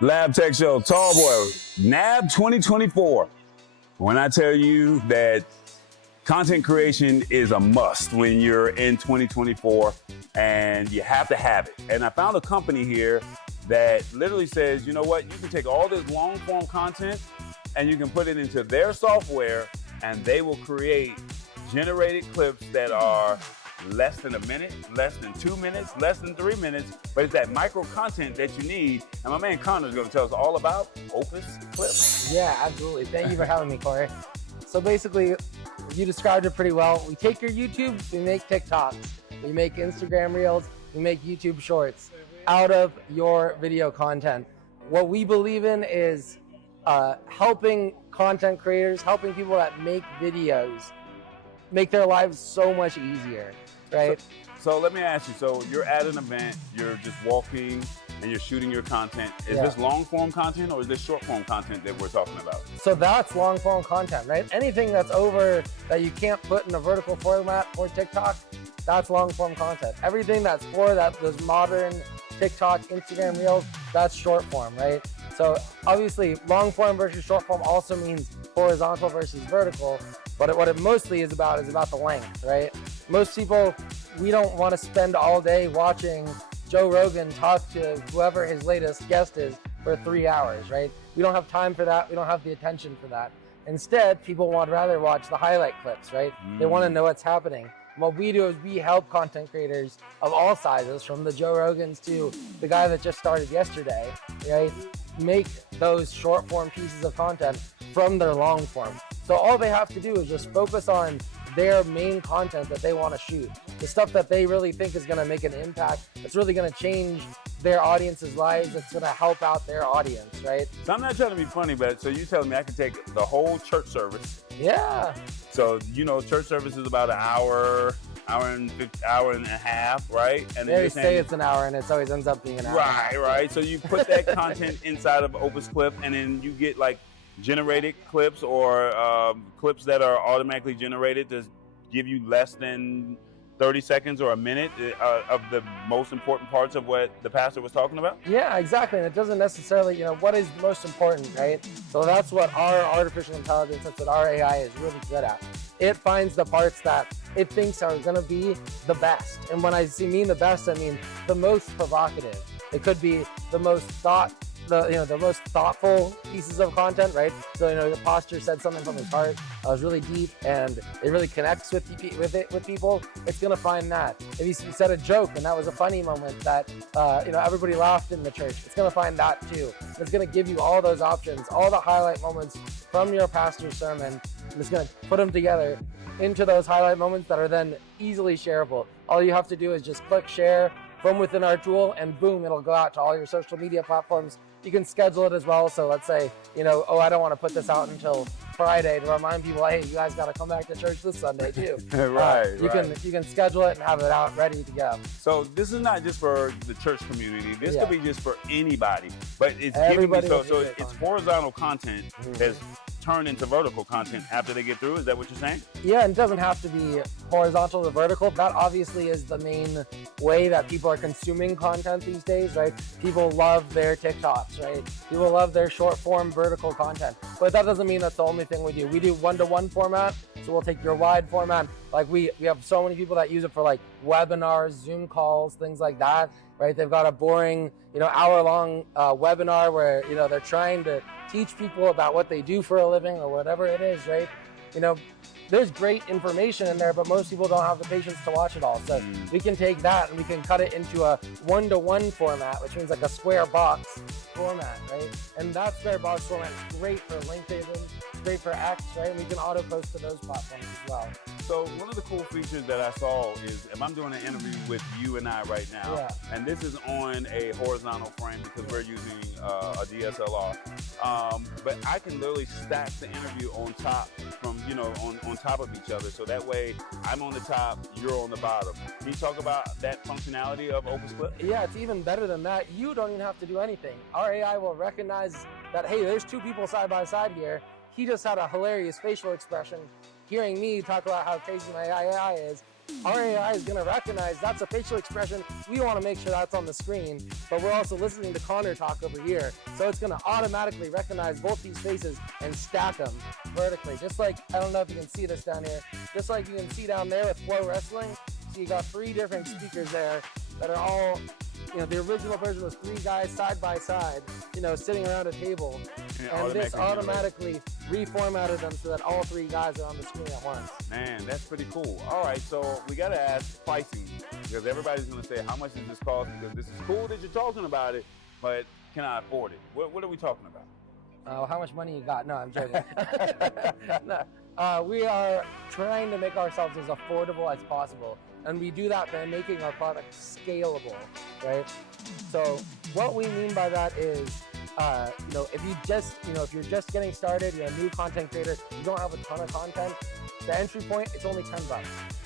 Lab Tech Show, Tallboy, NAB 2024. When I tell you that content creation is a must when you're in 2024 and you have to have it. And I found a company here that literally says, you know what, you can take all this long form content and you can put it into their software and they will create generated clips that are less than a minute, less than 2 minutes, less than 3 minutes, but it's that micro content that you need. And my man Conor is going to tell us all about Opus Clip. Yeah, absolutely. Thank you for having me, Corey. So basically, you described it pretty well. We take your YouTubes, we make TikToks, we make Instagram Reels, we make YouTube Shorts out of your video content. What we believe in is helping content creators, helping people that make videos make their lives so much easier, right? So let me ask you, so you're at an event, you're just walking and you're shooting your content. Is this long form content or is this short form content that we're talking about? So that's long form content, right? Anything that's over that you can't put in a vertical format for TikTok, that's long form content. Everything that's for those modern TikTok, Instagram Reels, that's short form, right? So obviously long form versus short form also means horizontal versus vertical, but what it mostly is about the length, right? Most people, we don't want to spend all day watching Joe Rogan talk to whoever his latest guest is for 3 hours, right? We don't have time for that. We don't have the attention for that. Instead, people would rather watch the highlight clips, right? They want to know what's happening. What we do is we help content creators of all sizes, from the Joe Rogans to the guy that just started yesterday, right? Make those short form pieces of content from their long form. So all they have to do is just focus on their main content that they want to shoot, the stuff that they really think is going to make an impact, it's really going to change their audience's lives, it's going to help out their audience, right? So I'm not trying to be funny, but so you telling me I can take the whole church service. Yeah. So, you know, church service is about an hour and a half, right? And they say it's an hour and it always ends up being an hour. Right. So you put that content inside of Opus Clip and then you get like generated clips or clips that are automatically generated to give you less than 30 seconds or a minute of the most important parts of what the pastor was talking about? Yeah, exactly. And it doesn't necessarily, what is the most important, right? So that's what our artificial intelligence, that's what our AI is really good at. It finds the parts that it thinks are going to be the best. And when I mean the best, I mean the most provocative. It could be the most the most thoughtful pieces of content, right? So, the pastor said something from his heart, was really deep, and it really connects with people. It's gonna find that. If he said a joke and that was a funny moment that everybody laughed in the church, it's gonna find that too. It's gonna give you all those options, all the highlight moments from your pastor's sermon. And it's gonna put them together into those highlight moments that are then easily shareable. All you have to do is just click share from within our tool, and boom, it'll go out to all your social media platforms. You can schedule it as well. So let's say, I don't want to put this out until Friday to remind people, hey, you guys got to come back to church this Sunday too. You can schedule it and have it out ready to go. So this is not just for the church community. This could be just for anybody, but it's Everybody giving me, so it's horizontal content that's turned into vertical content after they get through. Is that what you're saying? Yeah, and it doesn't have to be horizontal to vertical. That obviously is the main way that people are consuming content these days, right? People love their TikToks, right? People love their short form vertical content. But that doesn't mean that's the only thing we do. We do one-to-one format, so we'll take your wide format. Like we have so many people that use it for like webinars, Zoom calls, things like that, right? They've got a boring, hour-long webinar where, they're trying to teach people about what they do for a living or whatever it is, right? There's great information in there, but most people don't have the patience to watch it all. So we can take that and we can cut it into a one-to-one format, which means like a square box format, right? And that square box format is great for LinkedIn, it's great for X, right? And we can auto post to those platforms as well. So one of the cool features that I saw is if I'm doing an interview with you and I right now, and this is on a horizontal frame because we're using a DSLR, but I can literally stack the interview on top from, on top of each other. So that way I'm on the top, you're on the bottom. Can you talk about that functionality of Opus Clip? Yeah, it's even better than that. You don't even have to do anything. Our AI will recognize that, hey, there's two people side by side here. He just had a hilarious facial expression. Hearing me talk about how crazy my AI is, our AI is going to recognize that's a facial expression. We want to make sure that's on the screen, but we're also listening to Conor talk over here. So it's going to automatically recognize both these faces and stack them vertically. Just like, I don't know if you can see this down here, just like you can see down there with Flow Wrestling. So you got 3 different speakers there that are all, the original version was 3 guys side by side, sitting around a table. And this automatically reformatted them so that all 3 guys are on the screen at once. Man, that's pretty cool. All right, so we got to ask pricing, because everybody's going to say, how much does this cost? Because this is cool that you're talking about it, but can I afford it? What are we talking about? How much money you got? No, I'm joking. No. We are trying to make ourselves as affordable as possible. And we do that by making our product scalable, right? So what we mean by that is, if you're just getting started, you're a new content creator, you don't have a ton of content, the entry point, it's only $10,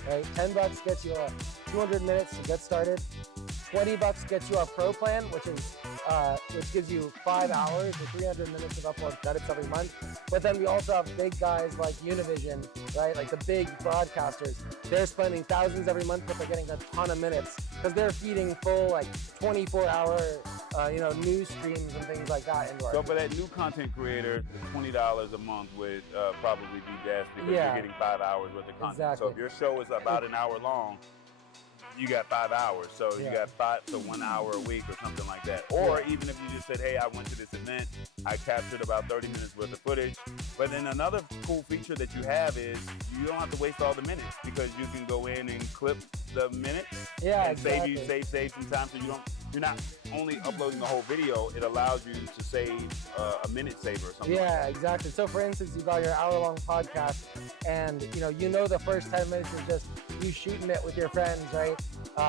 right? $10 gets you 200 minutes to get started. $20 gets you our pro plan, which gives you 5 hours or 300 minutes of upload credits every month. But then we also have big guys like Univision, right? Like the big broadcasters. They're spending thousands every month, but they're getting a ton of minutes because they're feeding full 24-hour news streams and things like that into our. So for that new content creator, $20 a month would probably be best because you're getting 5 hours worth of content. Exactly. So if your show is about an hour long, you got 5 hours. So you got 1 hour a week or something like that. Or even if you just said, hey, I went to this event, I captured about 30 minutes worth of footage. But then another cool feature that you have is you don't have to waste all the minutes because you can go in and clip the minutes and save some time. So you're not only uploading the whole video, it allows you to save a minute saver or something. Yeah, exactly. So for instance, you got your hour-long podcast and the first 10 minutes is just you shooting it with your friends, right?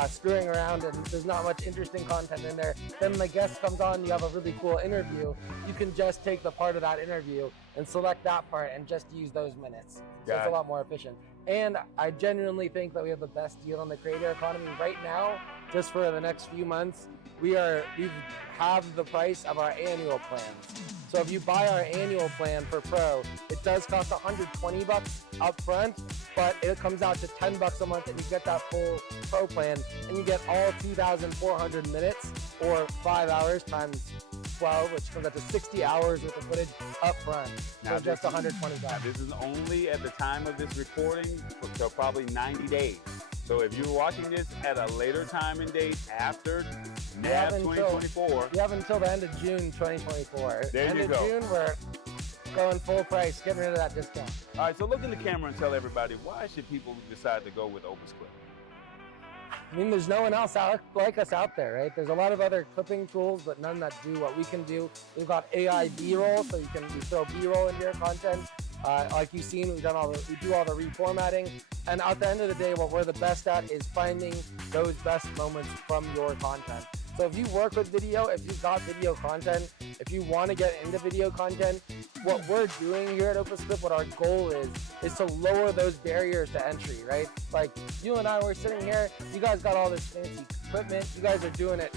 Screwing around, and there's not much interesting content in there. Then the guest comes on, you have a really cool interview. You can just take the part of that interview and select that part and just use those minutes. So it's a lot more efficient. And I genuinely think that we have the best deal on the creator economy right now. Just for the next few months, we have the price of our annual plans. So if you buy our annual plan for Pro, it does cost $120 up front, but it comes out to $10 a month and you get that full Pro plan and you get all 2,400 minutes or 5 hours times 12, which comes out to 60 hours worth of footage up front. Now so just $120. Now this is only at the time of this recording, so probably 90 days. So if you're watching this at a later time and date after NAB 2024. You have until the end of June 2024. There you go. End of June, we're going full price, getting rid of that discount. All right, so look in the camera and tell everybody, why should people decide to go with Opus Clip? I mean, there's no one else like us out there, right? There's a lot of other clipping tools, but none that do what we can do. We've got AI B-roll, so you throw B-roll into your content. Like you've seen, we do all the reformatting. And at the end of the day, what we're the best at is finding those best moments from your content. So if you work with video, if you've got video content, if you want to get into video content, what we're doing here at Opus Clip, what our goal is to lower those barriers to entry, right? Like you and I were sitting here, you guys got all this fancy equipment, you guys are doing it,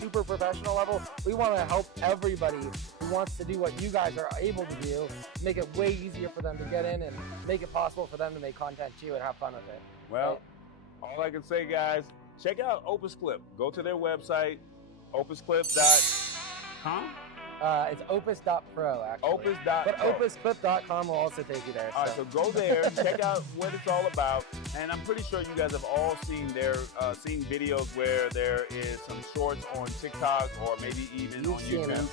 super professional level. We want to help everybody who wants to do what you guys are able to do, make it way easier for them to get in and make it possible for them to make content too and have fun with it. Well, all I can say, guys, check out Opus Clip. Go to their website, opusclip.com. It's opus.pro, actually. Opus.pro. But opusclip.com will also take you there. All right, so go there, check out what it's all about. And I'm pretty sure you guys have all seen seen videos where there is some shorts on TikTok or maybe even on YouTube.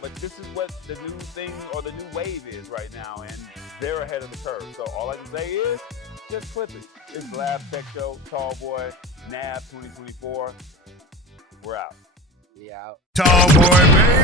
But this is what the new thing or the new wave is right now, and they're ahead of the curve. So all I can say is, just clip it. It's the Lab Tech Show, Tallboy, NAB 2024. We're out. Yeah. Tallboy, baby.